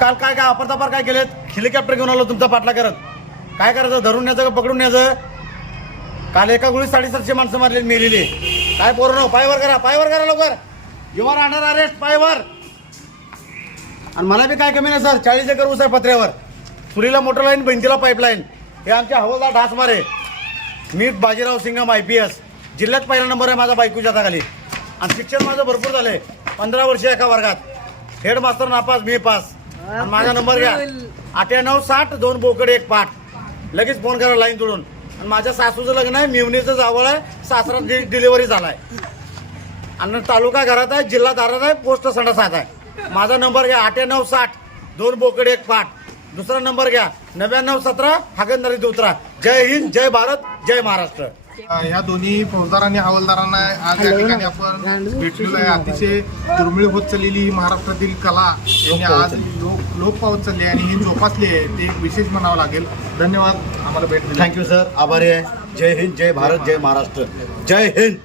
काल काय काय अपारतापार काय केलेत? हेलिकॉप्टर घेऊन आलो तुमचा पाठला करत. काय करायचं? धरून न्यायचं का पकडून न्यायचं? काल एका गोळी 750 माणसं मारली मेलेली. काय पोरं, पायवर करा लवकर. यू आर अंडर अरेस्ट, पायवर. आणि मला बी काय कमी नाही सर, 40 एकर ऊस आहे पत्र्यावर. सुरीला मोटर लाईन, भिंतीला पाईपलाईन. हे आमचे हवालदार ढासमारे. मी बाजीराव सिंगम IPS. जिल्ह्यात पहिला नंबर आहे माझा बायकोच्या हाताखाली. आणि शिक्षण माझं भरपूर झालंय. 15 वर्ष एका वर्गात. हेड मास्तर नापास, मी पास. आणि माझा नंबर घ्या 9860 2 बोकड 1 पाठ. लगेच फोन करा लाईन तोडून. आणि माझ्या सासूचं लग्न आहे, मिवणीचं जावळ आहे, सासरा डिलिव्हरी झालाय. आणि तालुका घरात आहे, जिल्हा दारात आहे, पोस्ट संडासात आहे. माझा नंबर घ्या 9860 2 बोकड 1 पाठ. दुसरा नंबर घ्या 9917 हागणदारी उतरा. जय हिंद, जय भारत, जय महाराष्ट्र. या दोन्ही फौजदार आणि हवालदारांना आज या ठिकाणी आपण भेटलेलो आहे. अतिशय दुर्मिळ होत चाललेली ही महाराष्ट्रातील कला यांनी आज लोक पावत चालली आणि ही जोपासली आहे, ते एक विशेष म्हणावं लागेल. धन्यवाद आम्हाला भेट दिली. थँक्यू सर, आभारी आहे. जय हिंद, जय भारत, जय महाराष्ट्र. जय हिंद.